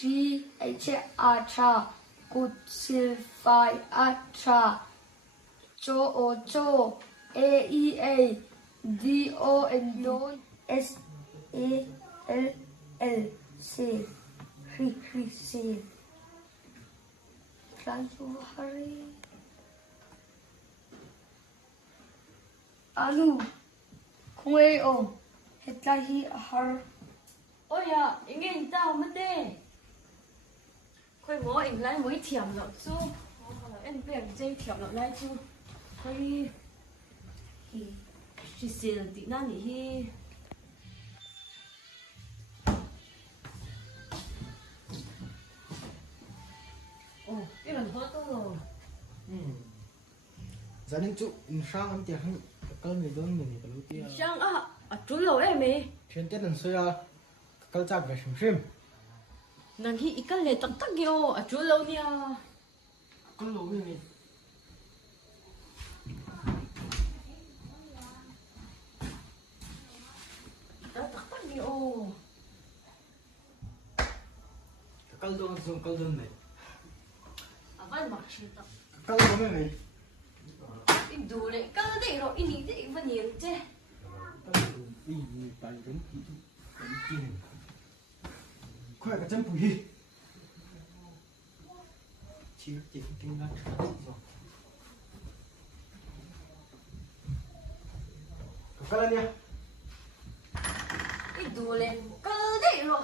T-H-A-T-R Cụt xìl phai A-T-R Cho O Cho A-E-A D-O-N Don S-A-L-L C Khi xìl Trai chú hari Alu Không ai ôm Hết lại hi har Ôi à, anh nghe tao mất đê. Khôi ngó anh lại mới thiểm lọ chú. Em về dây thiểm lọ lại chú. Khôi chị xìl tí nà nỉ hi. Ồ, cái lần hóa tốt rồi. Gia đình chú sang anh tiệc câu người đơn mình cái lúc kia. Sang chú lâu em ấy. Chuyện tiết lần xưa câu chắc về xem. Nàng hi ít cái lệ tắc tắc kìa, chú lâu nha. Câu lâu mình. Tắc tắc kìa. Câu đơn dùng câu đơn này. Vẫn mặc chứ tắc. Câu lâu mình. Ít đủ lệ, cái đấy rồi, ít ní đấy vẫn nhiều chứ. Câu lâu đi bài giống kia. Khoe cả chân bùi. Chỉ kinh ngạc rồi. Cái này nha. Ít đủ lệ, cái đấy rồi.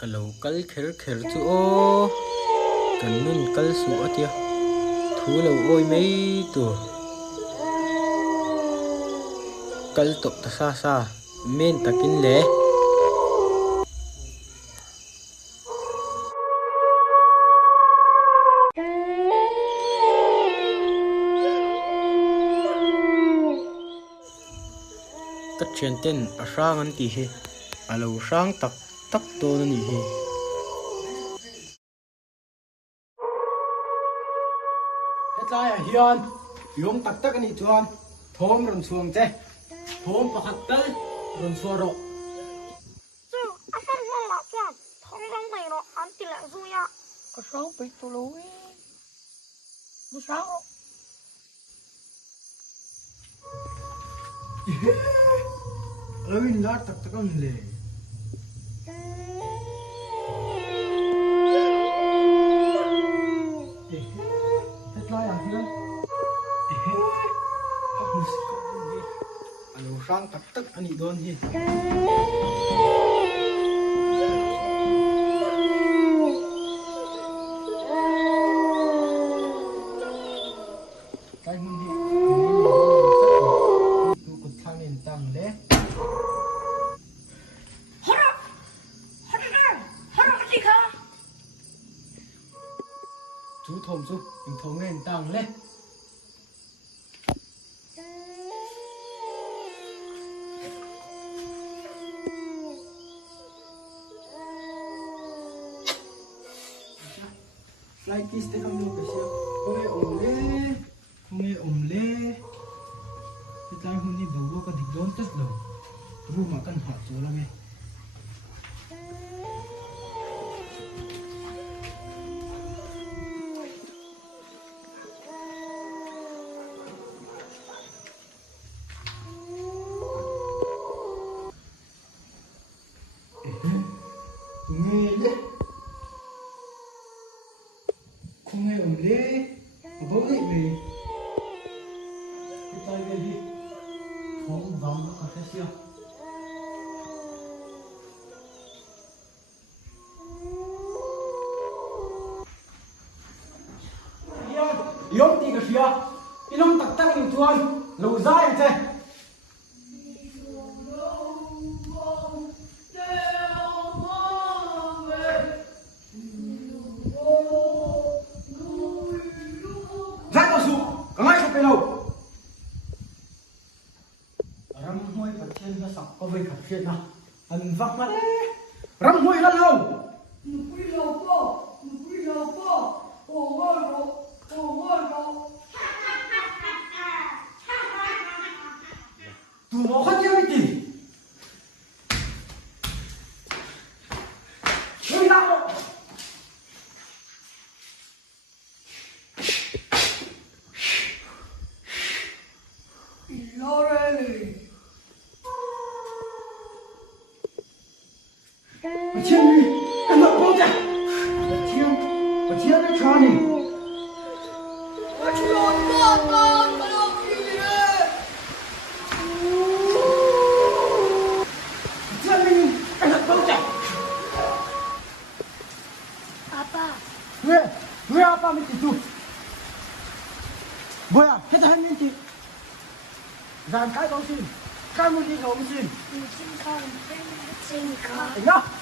Kalau kal kher chu o kan nun kal su atia thu lo oi mấy tu kal tok ta sa men takin le các chuyện tên a sang an ti he alo sang tak tắc tô nó nhỉ Hết lại à hiền yung tắc tắc anh chuan thom run suang che thom pakhat tel run suaro Sư, anh phát ngon lạ quá Thông rong này nó ăn tỷ lệ du ya Có sao bị tù lũ ấy Nó sao không ơi lát tắc tắc anh lệ sang tak tak ani don hi kai mun hi tu ko thangin tang le Hara cái gì cả? chú thom chú in thom ngin tang le Like this te kam lo kasi không nghe om le cái tai hun ni bo ka dik don tas lo ru ma kan ha cho la me nghe le không nghe om le bo le me cái tai cái gì không vòng nó có thế yom ti ka sia ilong tak tak ning chuan lo zai che zai to su ka ngai sa pe lo ram hoi ka chen na sak ko ve ka chen na an vak na le ram hoi la lo Nụ quy lô po Ồ ngôi rô 뭐 헌정했지? 여기 나와! 이거래.我牵你，跟他包家。我牵着船呢。我去我爸爸，我要逼人。我牵着你，跟他包家。 아빠, 왜 아빠 밑에 두? 뭐야, 회사 한 minti. 난 깔 정신, 깔무기 정신. 무슨 건 했으니까. 야!